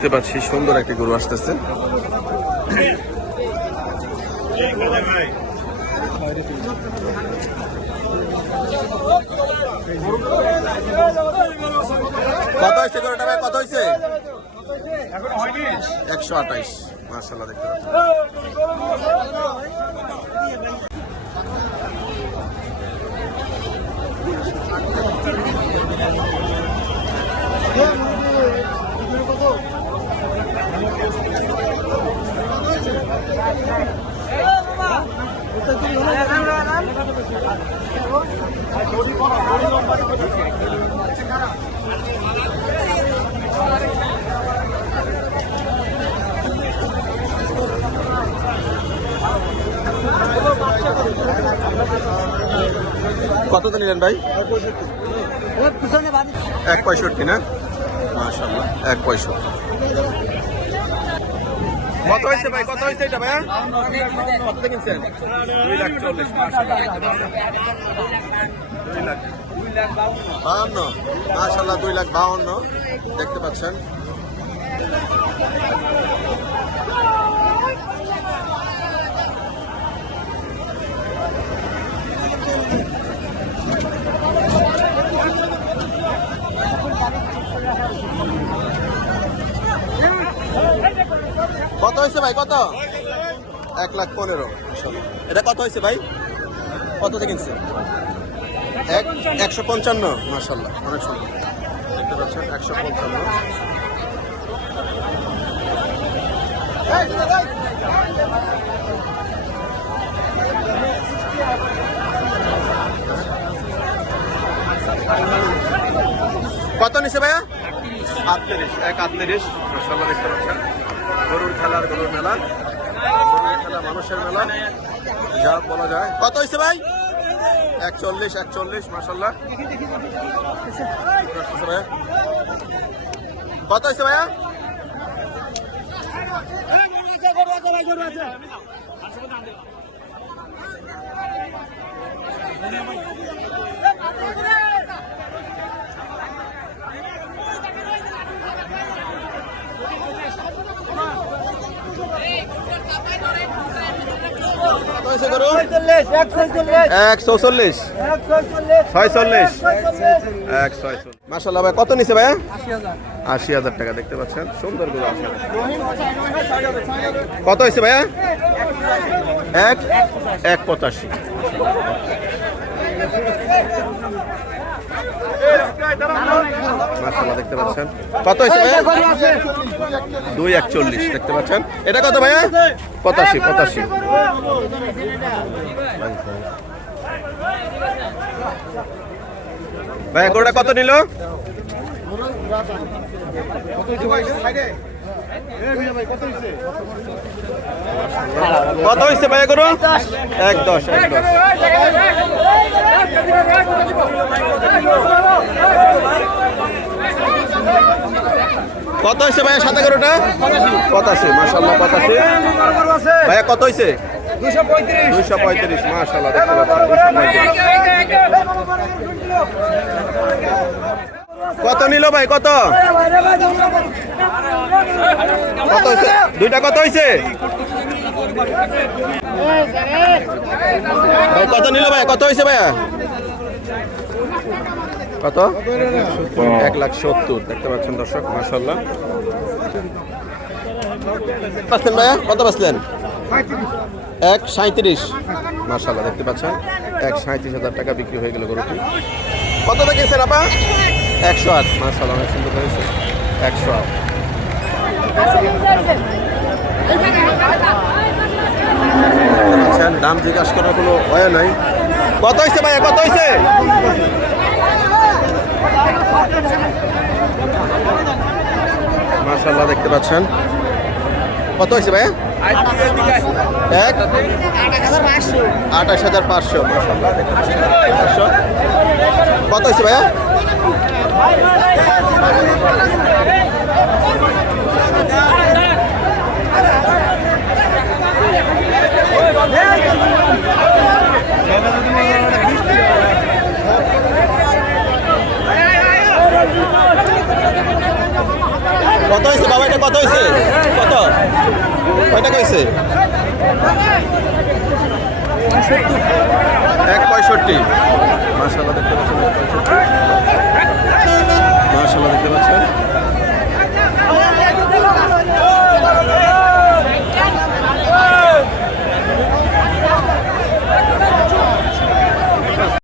দেখতে পাচ্ছি সুন্দর একটি গরু আসতেছে। কত হয়েছে গরুটা কত হয়েছে? একশো আঠাইশ। মার্শাল্লাহ দেখতে পাচ্ছি। কত নিলেন ভাই? এক পঁয়ষট্টি না? মাশাল্লাহ এক পঁয়ষট্টি। কত হয়েছে ভাই? কত হয়েছে এটা ভাই কত দুই লাখ চল্লিশ। দুই বাউন্ন মাশাল্লাহ দুই লাখ বাহান্ন। দেখতে পাচ্ছেন। কত হয়েছে ভাই, কত? এক লাখ পনেরো। এটা কত হয়েছে ভাই? কত থেকে কিনছে? এক একশো পঞ্চান্ন মাসাল্লাহ অনেক সুন্দর। দেখতে পাচ্ছেন, একশো পঞ্চান্ন। কত নিছে ভাইয়া? আটত্রিশ এক আটত্রিশ মাসাল্লাহ দেখতে পাচ্ছেন। খেলার মেলা মানুষের মেলা, যা বলা যায়। কত হয়েছে ভাই? একচল্লিশ একচল্লিশ মাসাল্লাহ কত হয়েছে ভাইয়া? কত এক চৌচল্লিশ ছয়চল্লিশ। এক ছয়চল্লিশ মাসাল্লাহ ভাই কত নিছে ভাইয়া? আশি হাজার টাকা দেখতে পাচ্ছেন? সুন্দর গরু আছে। কত হয়েছে ভাইয়া? এক? এক পঁচাশি। দেখতে পাচ্ছেন। কত ভাইয়া? দুই দেখতে পাচ্ছেন। এটা কত পঁচাশি পঁচাশি। কত নিল? কত হয়েছে ভাইয়া গরু? এক দশ এক দশ। কত হয়েছে ভাইয়া সাথে গরুটা পঁচাশি মাসাল্লাহ পঁচাশি। ভাইয়া কত হয়েছে? দুইশো পঁয়ত্রিশ মাসাল্লাহ দেখতে কত নিল ভাই, কত? কত হয়েছে? দুইটা কত হয়েছে? ভাই, কত নিল ভাই, কত হয়েছে ভাইয়া? কত? এক লাখ সত্তর, দেখতে পাচ্ছেন দর্শক পাচ্ছেন ভাইয়া, কত পাচ্ছেন এক সাঁত্রিশ মাসাল্লাহ দেখতে পাচ্ছেন, এক সাঁত্রিশ হাজার টাকা বিক্রি হয়ে গেল গরুটি। কত কিনছেন আপা? একশো আট। মাসাল্লাহ অনেক সুন্দর হয়েছে একশো আট। দাম জিজ্ঞাসা করার কোনো ভয় নাই। কত হয়েছে ভাইয়া? কত হয়েছে? মাশাল্লাহ দেখতে পাচ্ছেন কত হয়েছে ভাইয়া এক আঠাশ হাজার পাঁচশো। পাঁচশো। কত হয়েছে ভাইয়া কত হয়েছে বাবা, এটা কত হয়েছে? কত? কয়টা কইছে এক পঁয়ষট্টি। মার্শাল্লাহ দেখতে পাচ্ছেন? মার্শাল্লাহ দেখতে পাচ্ছেন?